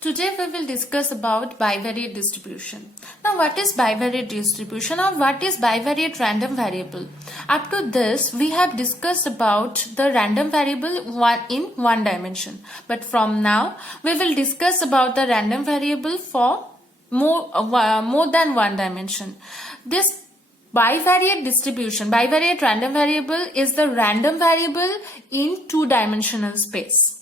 Today we will discuss about bivariate distribution. Now what is bivariate distribution or what is bivariate random variable? Up to this we have discussed about the random variable in one dimension. But from now we will discuss about the random variable for more than one dimension. This bivariate distribution, bivariate random variable is the random variable in two-dimensional space.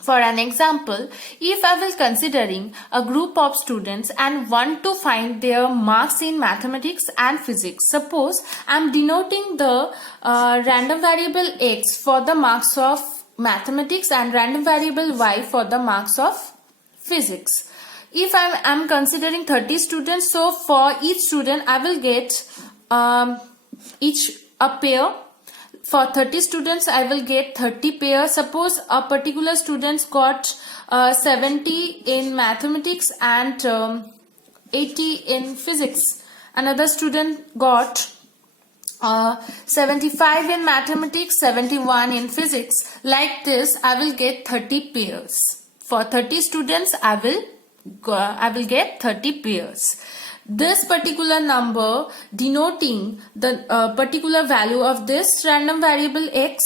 For an example, if I will considering a group of students and want to find their marks in mathematics and physics. Suppose I am denoting the random variable x for the marks of mathematics and random variable y for the marks of physics. If I am considering 30 students, so for each student I will get each a pair. For 30 students, I will get 30 pairs. Suppose a particular student got 70 in mathematics and 80 in physics. Another student got 75 in mathematics, 71 in physics. Like this, I will get 30 pairs. For 30 students, I will get 30 pairs. This particular number denoting the particular value of this random variable x.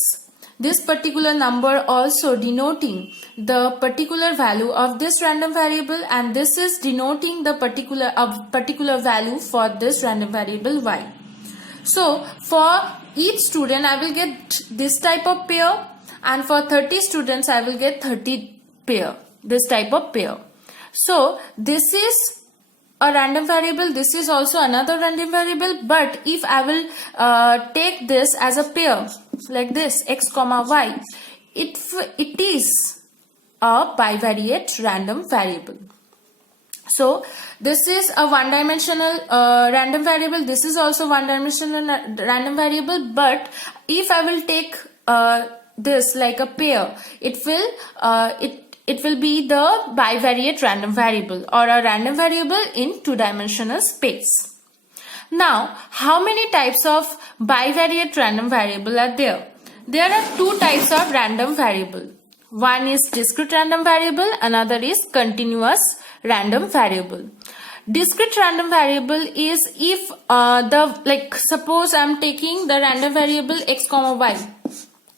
This particular number also denoting the particular value of this random variable, and this is denoting the particular value for this random variable y. So for each student I will get this type of pair, and for 30 students I will get 30 pair, this type of pair. So this is a random variable, this is also another random variable, but if I will take this as a pair like this x comma y, it is a bivariate random variable. So this is a one-dimensional random variable, this is also one-dimensional random variable, but if I will take this like a pair, it will be the bivariate random variable or a random variable in two-dimensional space. Now, how many types of bivariate random variable are there? There are two types of random variable. One is discrete random variable, another is continuous random variable. Discrete random variable is if suppose I am taking the random variable x comma y.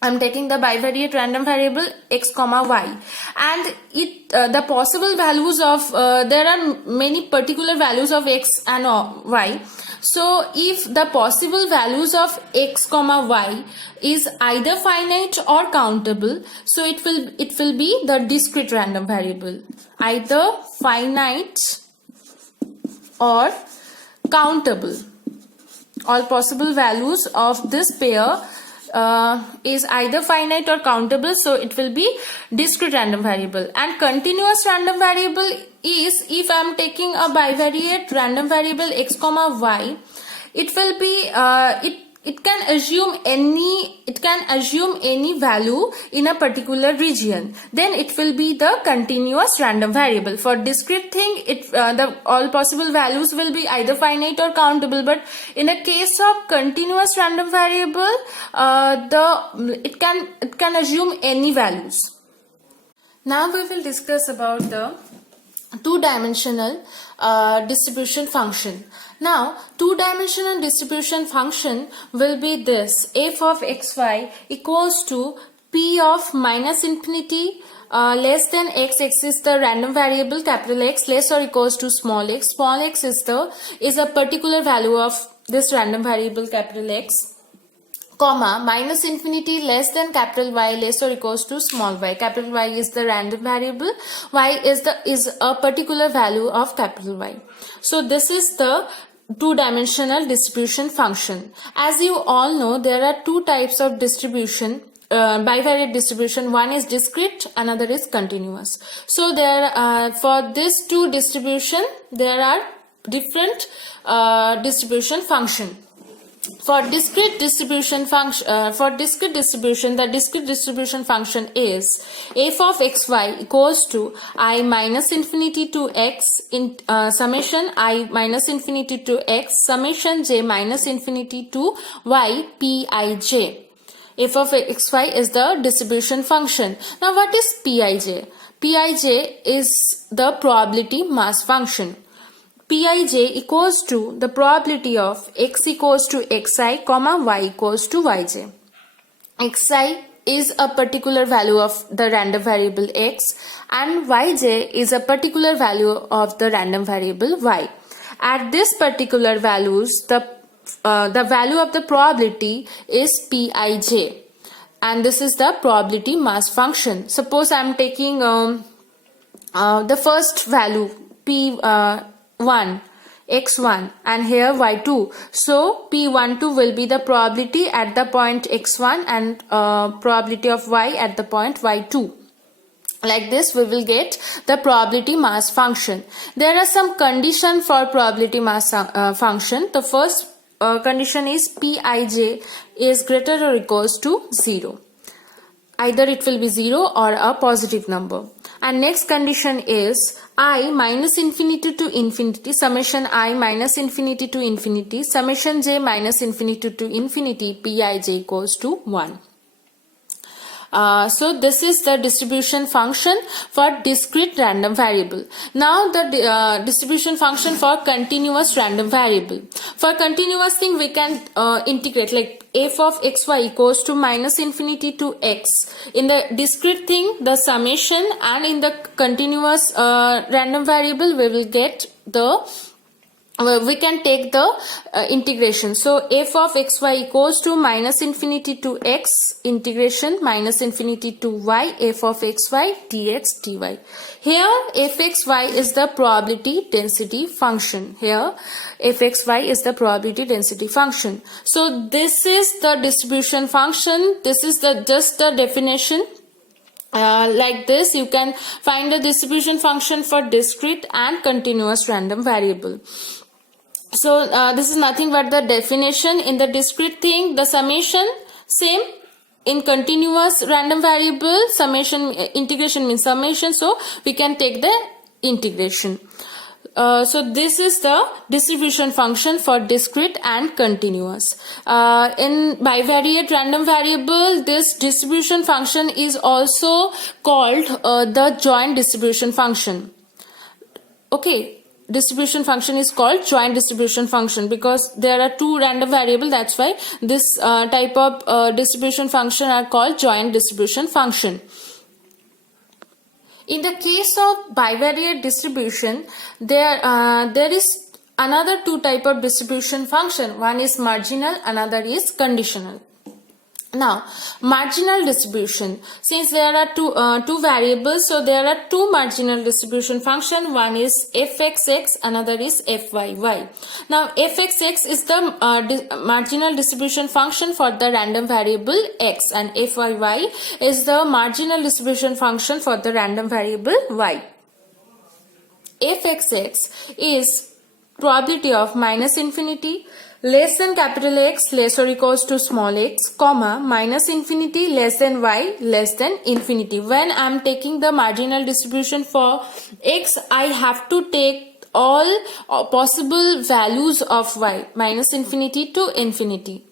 I am taking the bivariate random variable x comma y, and the possible values of there are many particular values of x and y. So if the possible values of x comma y is either finite or countable, so it will be the discrete random variable, either finite or countable. All possible values of this pair is either finite or countable, so it will be discrete random variable. And continuous random variable is if I am taking a bivariate random variable x comma y, it will be it can assume any value in a particular region, then it will be the continuous random variable. For discrete thing, all possible values will be either finite or countable, but in a case of continuous random variable, it can assume any values. Now we will discuss about the two-dimensional distribution function. Now, two-dimensional distribution function will be this: f of xy equals to p of minus infinity less than x is the random variable capital X, less or equals to small x. Small x is a particular value of this random variable capital X, comma minus infinity less than capital Y, less or equals to small y. Capital Y is the random variable, y is a particular value of capital Y. So this is the two-dimensional distribution function. As you all know, there are two types of distribution, bivariate distribution. One is discrete, another is continuous. So there for this two distribution, there are different distribution function. For discrete distribution function, the discrete distribution function is f of xy equals to I minus infinity to x in summation I minus infinity to x summation j minus infinity to y pij. F of xy is the distribution function. Now what is pij? Pij is the probability mass function. Pij equals to the probability of x equals to xi, comma y equals to yj. Xi is a particular value of the random variable x and yj is a particular value of the random variable y. At this particular values, the value of the probability is Pij, and this is the probability mass function. Suppose I am taking the first value P1 x1 and here y2, so P12 will be the probability at the point x1 and probability of y at the point y2. Like this we will get the probability mass function. There are some conditions for probability mass function. The first condition is Pij is greater or equals to 0. Either it will be 0 or a positive number. And next condition is I minus infinity to infinity, summation I minus infinity to infinity, summation j minus infinity to infinity, Pij equals to 1. So this is the distribution function for discrete random variable. Now the distribution function for continuous random variable. For continuous thing we can integrate, like f of xy equals to minus infinity to x. In the discrete thing the summation, and in the continuous random variable we will get the we can take the integration. So f of xy equals to minus infinity to x integration minus infinity to y f of xy dx dy. Here fxy is the probability density function. Here fxy is the probability density function. So this is the distribution function. This is the just the definition. Like this you can find the distribution function for discrete and continuous random variable. So this is nothing but the definition. In the discrete thing the summation same, in continuous random variable summation integration means summation, so we can take the integration. So this is the distribution function for discrete and continuous. In bivariate random variable this distribution function is also called the joint distribution function. Okay, distribution function is called joint distribution function because there are two random variables. That's why this type of distribution function are called joint distribution function. In the case of bivariate distribution, there is another two type of distribution function. One is marginal, another is conditional. Now marginal distribution, since there are two variables, so there are two marginal distribution function. One is fxx, another is fyy. Now fxx is the marginal distribution function for the random variable x, and fyy is the marginal distribution function for the random variable y. Fxx is probability of minus infinity less than capital X less or equals to small x, comma minus infinity less than y less than infinity. When I am taking the marginal distribution for x, I have to take all possible values of y, minus infinity to infinity.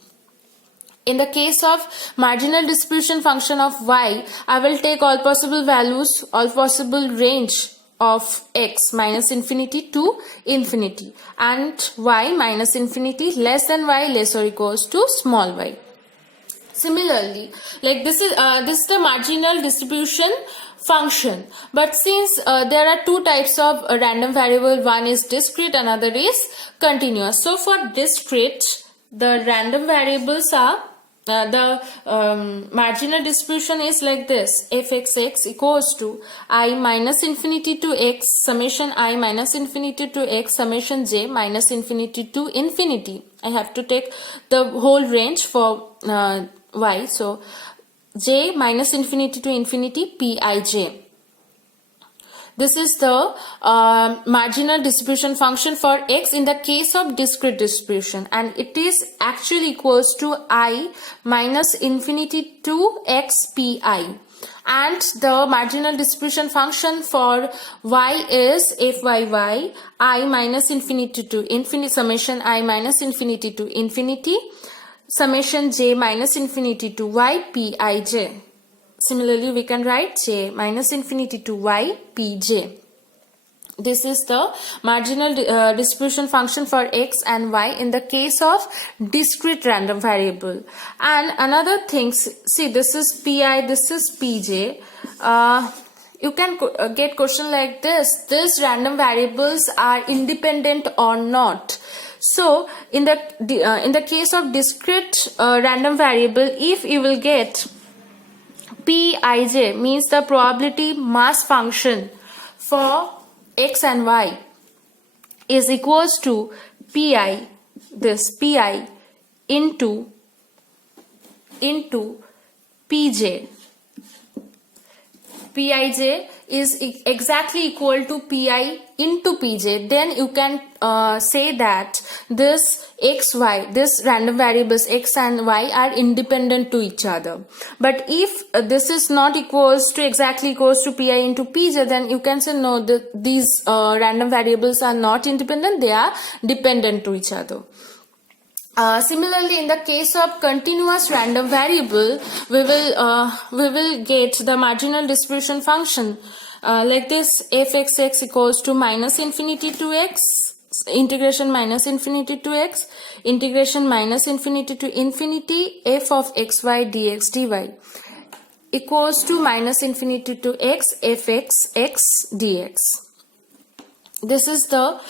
In the case of marginal distribution function of y, I will take all possible values, all possible range of x minus infinity to infinity, and y minus infinity less than y less or equals to small y. Similarly, like this is the marginal distribution function, but since there are two types of random variable, one is discrete, another is continuous. So for discrete the random variables are marginal distribution is like this: fxx equals to I minus infinity to x summation I minus infinity to x summation j minus infinity to infinity. I have to take the whole range for y, so j minus infinity to infinity Pij. This is the marginal distribution function for x in the case of discrete distribution, and it is actually equals to I minus infinity to x pi. And the marginal distribution function for y is fyy I minus infinity to infinity summation I minus infinity to infinity summation j minus infinity to y Pij. Similarly, we can write j minus infinity to y pj. This is the marginal distribution function for x and y in the case of discrete random variable. And another thing, see, this is pi, this is pj. You can get question like this: these random variables are independent or not. So in the case of discrete random variable, if you will get Pij, means the probability mass function for x and y is equals to pi, this pi into pj. Pij is exactly equal to pi into pj. Then you can say that this xy, this random variables x and y are independent to each other. But if this is not exactly equals to pi into pj, then you can say no, these random variables are not independent, they are dependent to each other. Similarly, in the case of continuous random variable, we will get the marginal distribution function like this: fxx equals to minus infinity to x, integration minus infinity to x, integration minus infinity to infinity f of xy dx dy equals to minus infinity to x fx x dx. This is the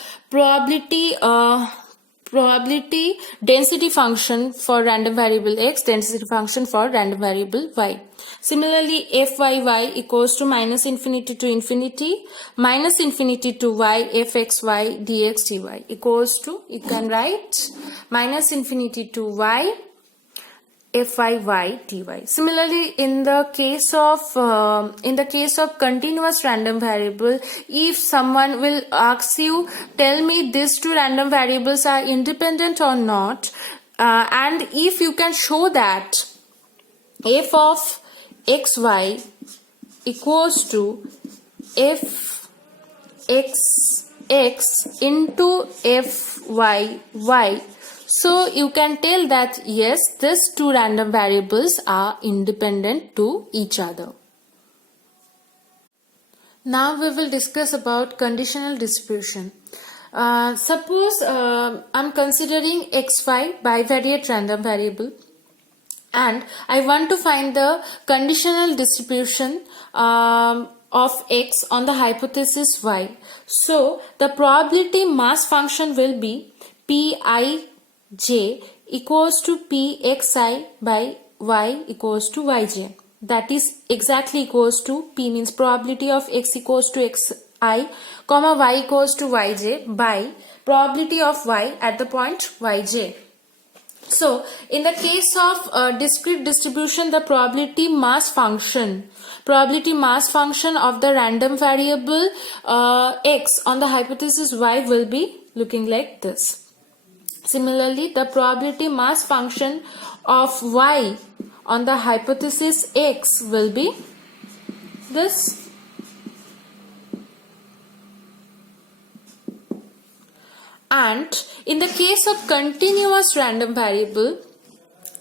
probability density function for random variable x, density function for random variable y. Similarly, fyy equals to minus infinity to infinity to y fxy dx dy equals to, you can write minus infinity to y fyy dy. Similarly, in the case of continuous random variable, if someone will ask you, tell me these two random variables are independent or not, and if you can show that f of xy equals to f x into fyy, so you can tell that yes, these two random variables are independent to each other. Now we will discuss about conditional distribution. Suppose I'm considering xy bivariate random variable, and I want to find the conditional distribution of x on the hypothesis y. So the probability mass function will be Pij equals to pxi by y equals to yj. That is exactly equals to, p means probability of x equals to xi, comma y equals to yj by probability of y at the point yj. So in the case of discrete distribution, the probability mass function of the random variable x on the hypothesis y will be looking like this. Similarly, the probability mass function of y on the hypothesis x will be this. And in the case of continuous random variable,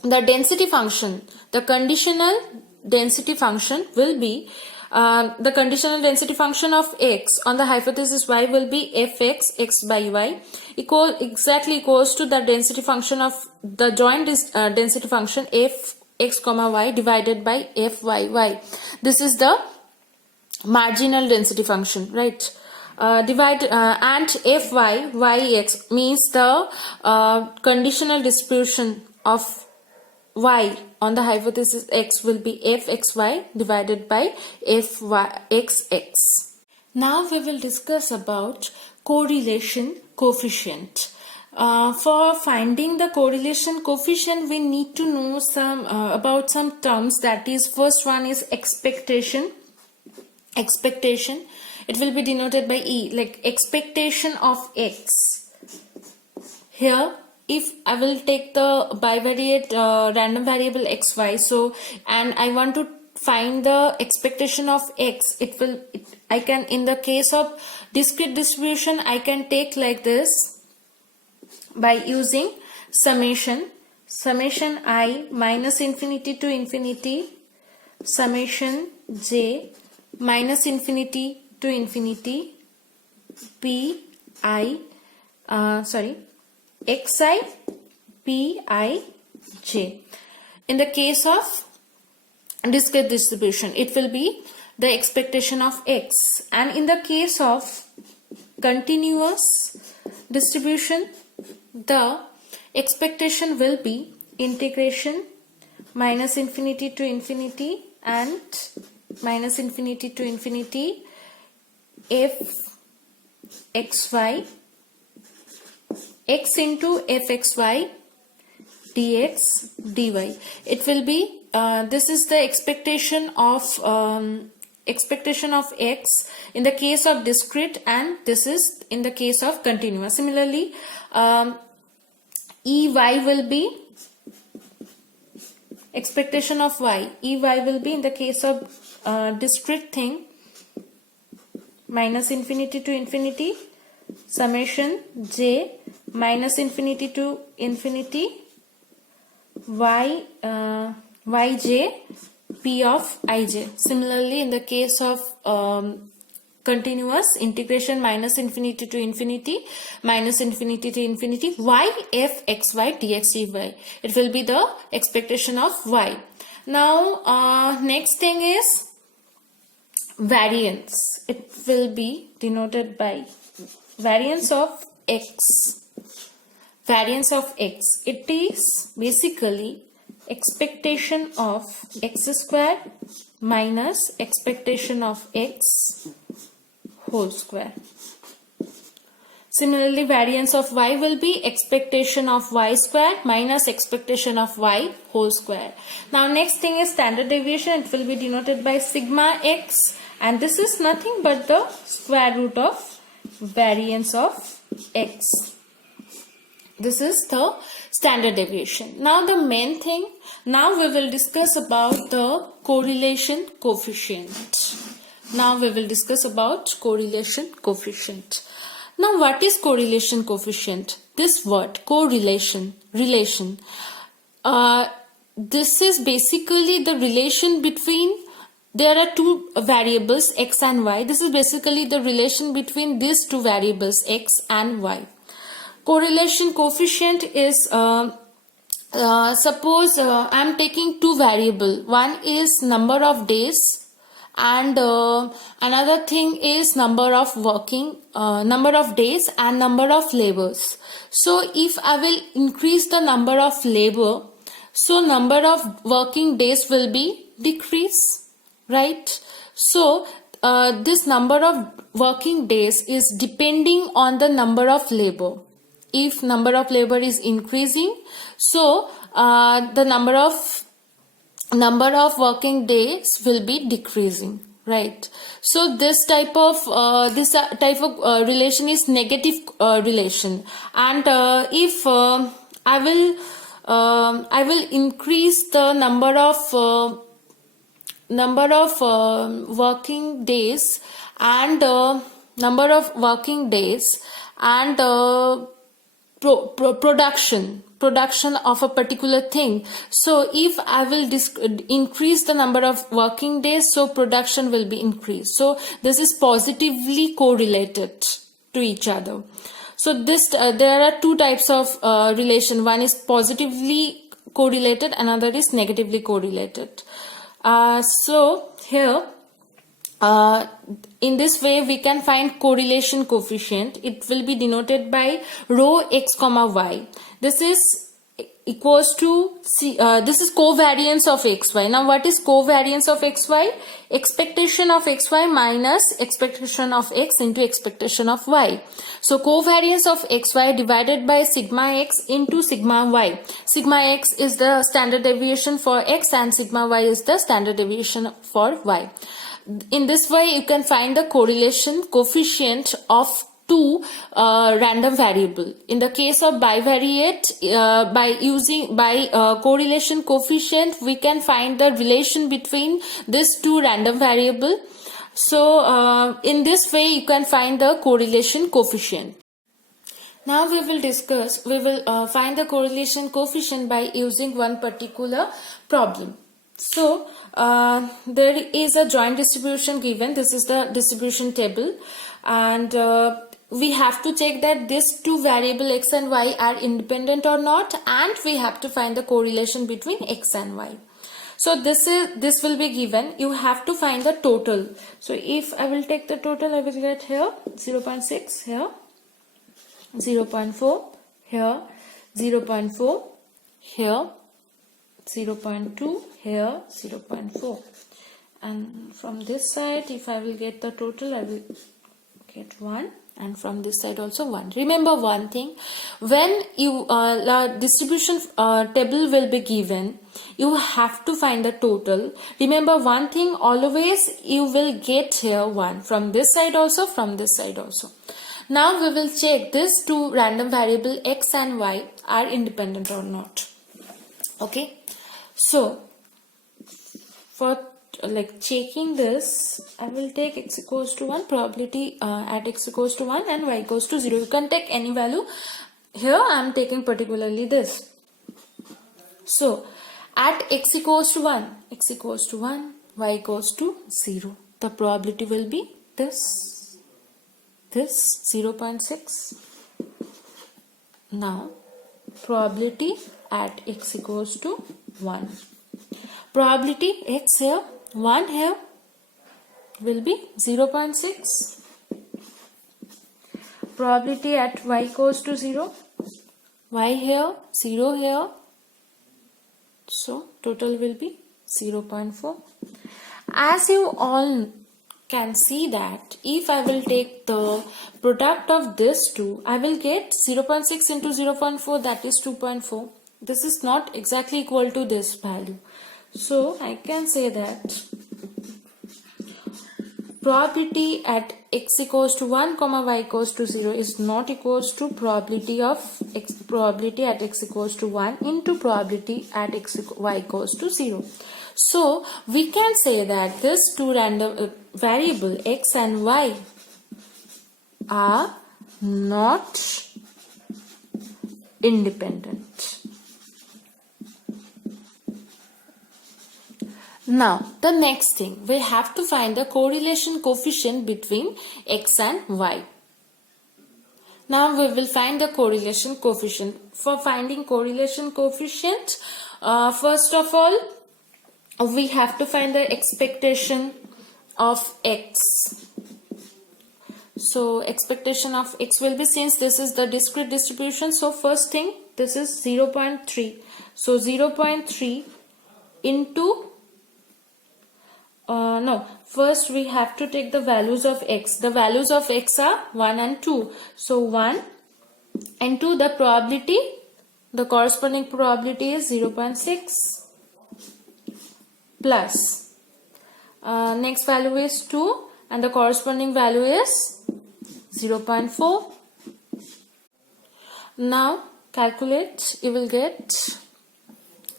the density function, the conditional density function will be the conditional density function of x on the hypothesis y will be fx x by y exactly equals to the density function of the joint density function f x comma y divided by fyy. This is the marginal density function, right? And fy yx means the conditional distribution of y on the hypothesis x will be fxy divided by fyxx. Now we will discuss about correlation coefficient. For finding the correlation coefficient, we need to know about some terms. That is, first one is expectation. It will be denoted by E, like expectation of x. Here, if I will take the bivariate random variable xy, so and I want to find the expectation of x, I can, in the case of discrete distribution, I can take like this by using summation I minus infinity to infinity summation j minus infinity to infinity xi pij. In the case of discrete distribution, it will be the expectation of x, and in the case of continuous distribution, the expectation will be integration minus infinity to infinity and minus infinity to infinity fxy x into fxy dx dy. It will be this is the expectation of x in the case of discrete, and this is in the case of continuous. Similarly, ey will be expectation of y. Ey will be in the case of discrete thing minus infinity to infinity summation j minus infinity to infinity yj p of ij. Similarly, in the case of continuous, integration minus infinity to infinity minus infinity to infinity y f x y dx dy. It will be the expectation of y. Now next thing is variance. It will be denoted by variance of x. Variance of x. It is basically expectation of x square minus expectation of x whole square. Similarly, variance of y will be expectation of y square minus expectation of y whole square. Now next thing is standard deviation. It will be denoted by sigma x, and this is nothing but the square root of variance of x. This is the standard deviation. Now the main thing, now we will discuss about the correlation coefficient. Now we will discuss about correlation coefficient. Now what is correlation coefficient? This word correlation, relation. This is basically the relation between, there are two variables x and y. This is basically the relation between these two variables x and y. Correlation coefficient is suppose I am taking two variables. One is number of days and another thing is number of days and number of labors. So if I will increase the number of labor, so number of working days will be decrease, right? So this number of working days is depending on the number of labor. If number of labor is increasing, so the number of working days will be decreasing, right? So this type of relation is negative relation, and if I will increase the number of working days and number of working days and production of a particular thing. So if I will increase the number of working days, so production will be increased. So this is positively correlated to each other. So this there are two types of relation. One is positively correlated, another is negatively correlated. So here in this way we can find correlation coefficient. It will be denoted by rho x comma y. This is equals to this is covariance of xy. Now what is covariance of xy? Expectation of xy minus expectation of x into expectation of y. So covariance of xy divided by sigma x into sigma y. Sigma x is the standard deviation for x and sigma y is the standard deviation for y. In this way you can find the correlation coefficient of two random variable. In the case of bivariate, by correlation coefficient we can find the relation between these two random variable. So in this way you can find the correlation coefficient. Now we will find the correlation coefficient by using one particular problem. So there is a joint distribution given. This is the distribution table, and we have to check that these two variable x and y are independent or not, and we have to find the correlation between x and y. So this will be given. You have to find the total. So if I will take the total, I will get here 0.6, here 0.4, here 0.4, here 0.2, here 0.4, and from this side if I will get the total, I will get 1, and from this side also 1. Remember one thing, when you distribution table will be given, you have to find the total. Remember one thing, always you will get here 1 from this side also, from this side also. Now we will check these two random variable x and y are independent or not. Okay, so for like checking this, I will take x equals to 1, probability at x equals to 1 and y equals to 0. You can take any value. Here I am taking particularly this. So at x equals to 1, y equals to 0. The probability will be this 0.6. Now probability at x equals to 1. Probability x here, 1 here will be 0.6. Probability at y equals to 0, y here, 0 here. So total will be 0.4. As you all can see that if I will take the product of this two, I will get 0.6 into 0.4, that is 2.4. This is not exactly equal to this value. So I can say that probability at x equals to 1, y equals to 0 is not equals to probability at x equals to 1 into probability at y equals to 0. So we can say that these two random variable x and y are not independent. Now the next thing, we have to find the correlation coefficient between x and y. Now we will find the correlation coefficient. For finding correlation coefficient, first of all, we have to find the expectation of x. So expectation of x will be, since this is the discrete distribution, so first thing, this is 0.3. So 0.3 into first we have to take the values of x. The values of x are 1 and 2. So 1 and 2, the probability, the corresponding probability is 0.6 plus next value is 2 and the corresponding value is 0.4. Now calculate, you will get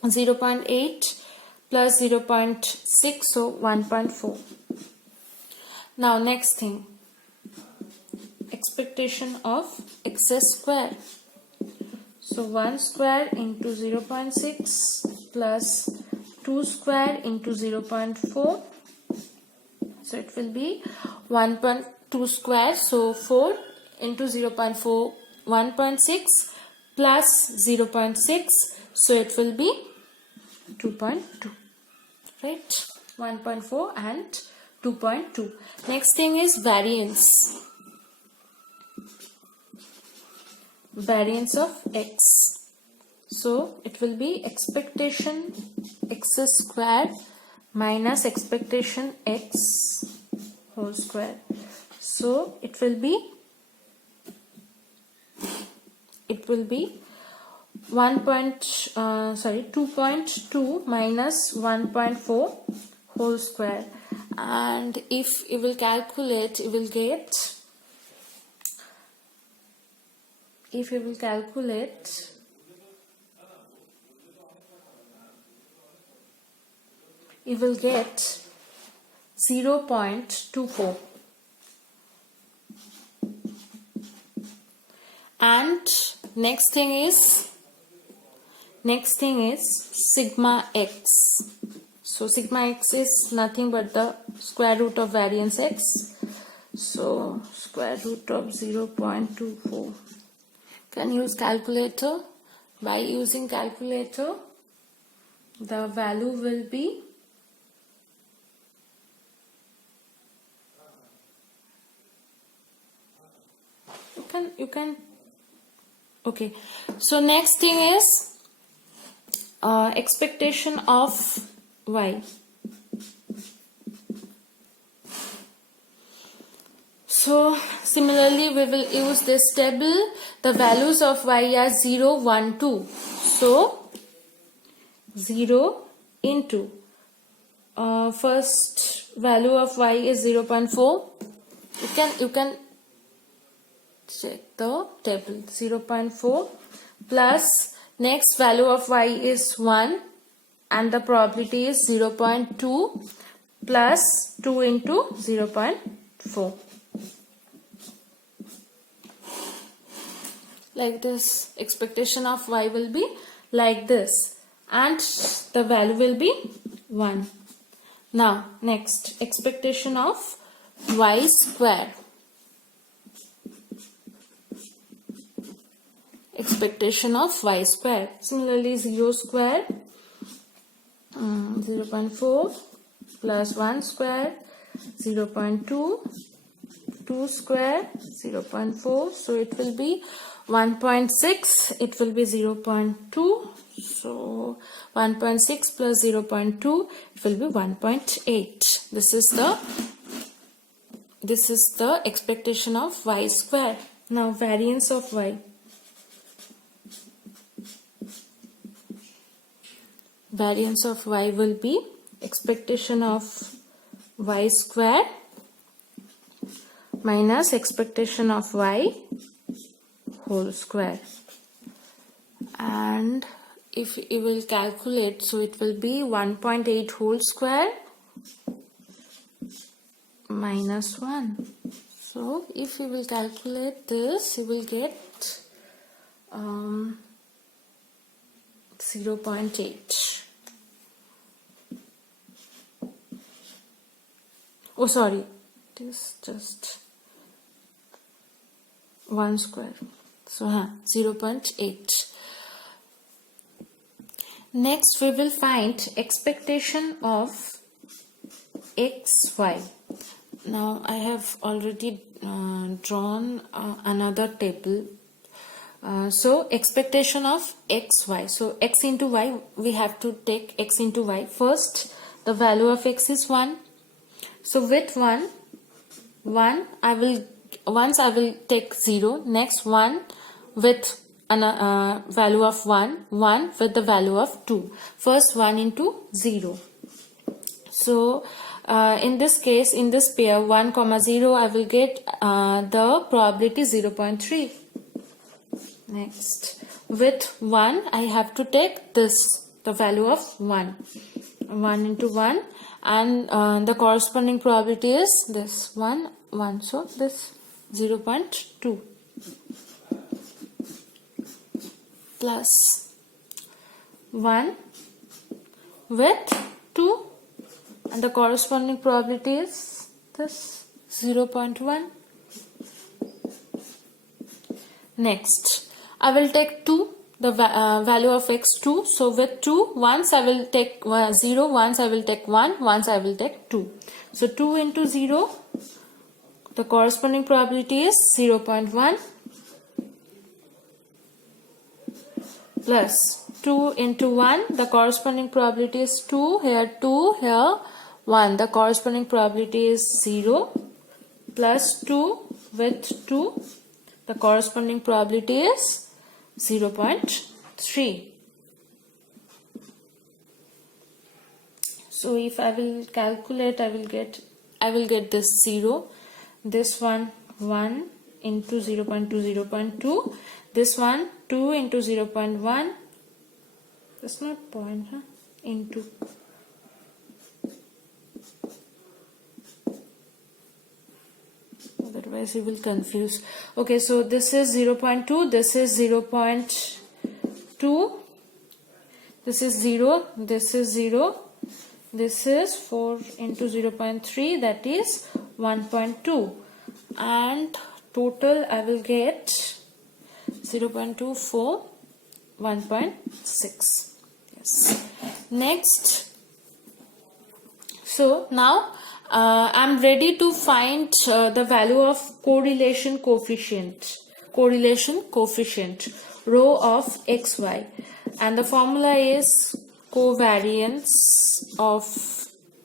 0.8 plus 0.6, so 1.4. Now next thing, expectation of x square. So 1 square into 0.6 plus 2 square into 0.4. So it will be 1.2 square. So 4 into 0.4, 1.6 plus 0.6. So it will be 2.2. Right? 1.4 and 2.2. Next thing is variance. Variance of x. So it will be expectation x square minus expectation x whole square. So it will be 2.2 minus 1.4 whole square, and if you will calculate, you will get, if you will calculate, you will get 0.24. And next thing is sigma x. So sigma x is nothing but the square root of variance x. So square root of 0.24. Can use calculator. By using calculator, the value will be you can okay. So next thing is expectation of y. So similarly we will use this table. The values of y are 0, 1, 2. So 0 into first value of y is 0.4. You can check the table. 0.4 plus next value of y is 1 and the probability is 0.2 plus 2 into 0.4. Like this, expectation of y will be like this and the value will be 1. Now next, expectation of y square. Expectation of y square. Similarly 0 square 0.4 plus 1 square 0.2, 2 square 0.4, so it will be 1.6, it will be 0.2, so 1.6 plus 0.2, it will be 1.8. This is the expectation of y square. Now variance of y. Variance of y will be expectation of y square minus expectation of y whole square, and if you will calculate, so it will be 1.8 whole square minus 1. So if you will calculate this, you will get 0.8. Oh sorry, it is just 1 square. So 0.8. Next we will find expectation of xy. Now I have already drawn another table. So expectation of xy. So x into y, we have to take x into y. First the value of x is 1. So with 1 I will take 0. Next 1 with value of 1 with the value of 2. First 1 into 0. So in this case, in this pair 1, 0, I will get the probability 0.3. Next with 1 I have to take this, the value of 1 into 1, and the corresponding probability is this 1, so this 0.2 plus 1 with 2, and the corresponding probability is this 0.1. Next I will take 2, the value of x2. So with 2, once I will take 0, once I will take 1, once I will take 2. So 2 into 0, the corresponding probability is 0.1 plus 2 into 1, the corresponding probability is 2, here 2, here 1, the corresponding probability is 0, plus 2 with 2, the corresponding probability is 0.3. So if I will calculate, I will get this 0, this one 1 into 0.2, 0.2, this one 2 into 0.1, that's not point, into. Otherwise you will confuse. Okay, so this is 0.2, this is 0.2, this is 0, this is 0, This is 4 into 0.3, that is 1.2, and total I will get 0.24, 1.6. Yes. Next, so now I'm ready to find the value of correlation coefficient rho of xy, and the formula is covariance of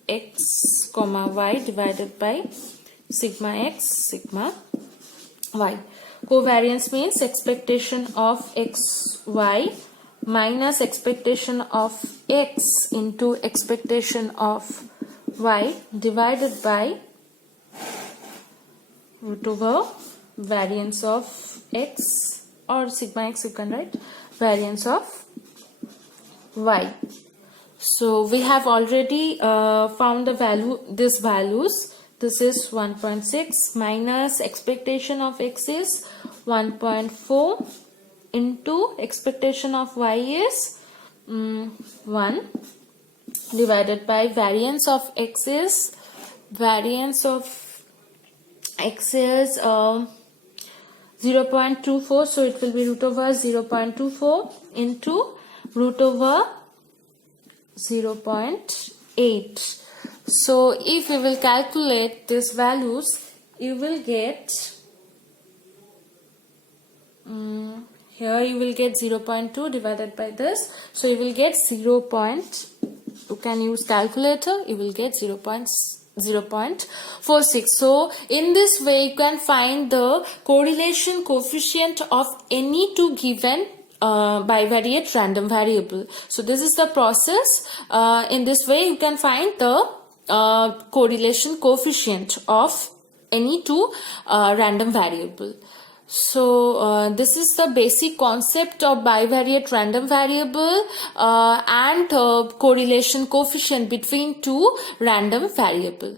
x comma y divided by sigma x sigma y. Covariance means expectation of xy minus expectation of x into expectation of y divided by root over variance of x, or sigma x you can write, variance of y. So we have already found the value, these values. This is 1.6 minus expectation of x is 1.4 into expectation of y is 1 divided by variance of x is 0.24, so it will be root over 0.24 into root over 0.8. So if we will calculate these values, you will get here you will get 0.2 divided by this, so you will get 0. You can use calculator, you will get 0.46. So in this way you can find the correlation coefficient of any two given bivariate random variable. So this is the process. In this way you can find the correlation coefficient of any two random variable. So this is the basic concept of bivariate random variable and correlation coefficient between two random variable.